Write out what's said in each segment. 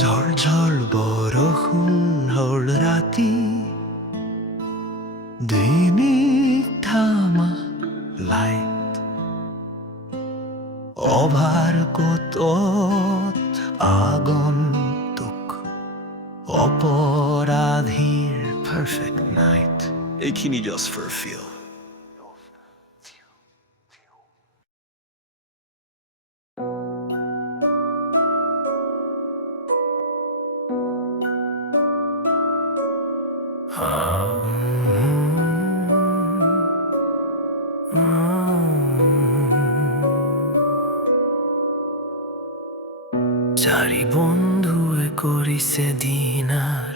ঝড় বৰষুণ হ'ল ৰাতি, দৈনিক থামা লাইট অভাৰ কতত আগন্তুক অপৰাধীৰ পাৰফেক্ট নাইট। এইখিনি just for feel. চাৰি বন্ধুৱে কৰিছে দিনাৰ,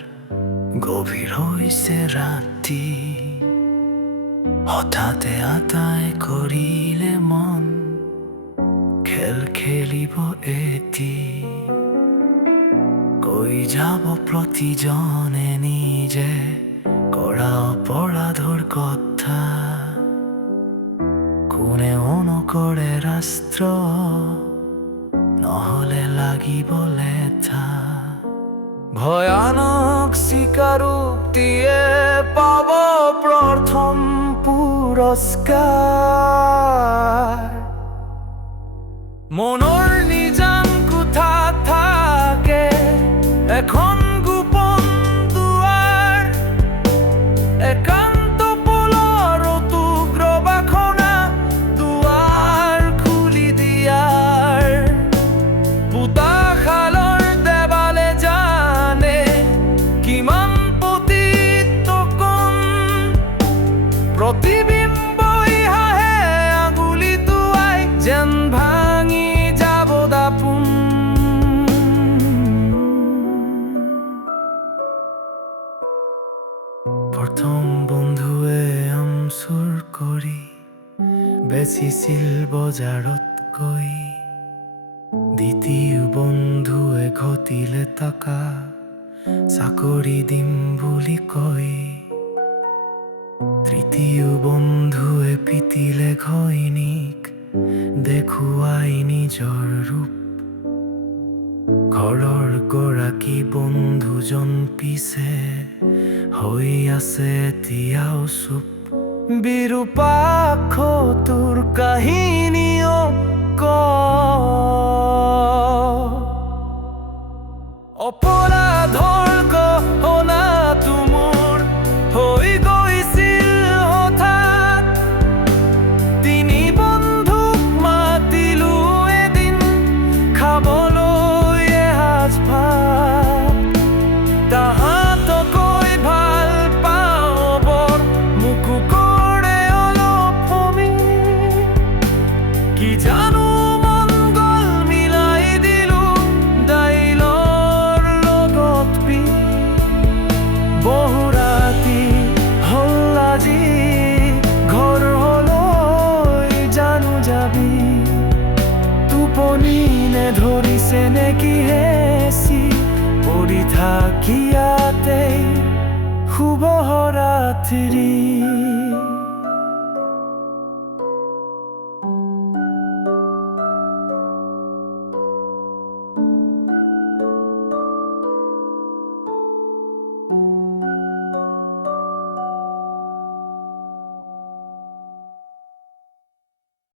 গভীৰ হৈছে ৰাতি। হঠাতে আটাই কৰিলে মন, খেল খেলিব এটি। কৈ যাব প্ৰতিজনে নিজে কৰা অপৰাধৰ কথা, কোনেও নকৰে ৰাষ্ট্ৰ নহলে লাগিব লেঠা। ভয়ানক স্বীকাৰোক্তিয়ে পাব প্ৰথম পুৰস্কাৰ। মনৰ নিজান কোঠা থাকে এখন গোপন দুৱাৰ, একান্ত পলৰ টুকুৰা বাখনা দুৱাৰ খুলি দিয়াৰ। বুটাশালৰ দেৱালে জানে কিমান পতিত কোণ, প্ৰতিবিম্বই হাঁহে আঙুলি টোৱাই যেন ভাঙি যাব দাপোন। প্ৰথম বন্ধুৱে আম চুৰ কৰি বেচিছিল বজাৰত গৈ, দ্বিতীয় বন্ধুৱে ঘটিলে টকা চাকৰি দিম বুলি কয়, তৃতীয় বন্ধুৱে পিটিলে ঘৈণীক দেখুৱাই নিজৰ ৰূপ। ঘৰৰ গৰাকী বন্ধুজন পিছে হৈ আছে এতিয়াও চুপ। বিৰূপাক্ষটোৰ কাহিনীও অপৰাধৰ গহনাটো মোৰ হৈ গৈছিল হঠাৎ। তিনি বন্ধুক মাতিলো এদিন খাবলৈ এসাঁজ ভাত। তাহাঁতকৈ ভাল পাওঁ বৰ, মোকো কৰে অলপ ভমি। কি জানো মন গ'ল মিলাই দিলো দাইলৰ লগত বিহ। বহু ৰাতি হ'ল আজি ঘৰলৈ জানো যাবি, টোপনি নে ধৰিছে নেকি হেচি। পৰি থাকি ইয়াতে শুভ ৰাত্ৰি।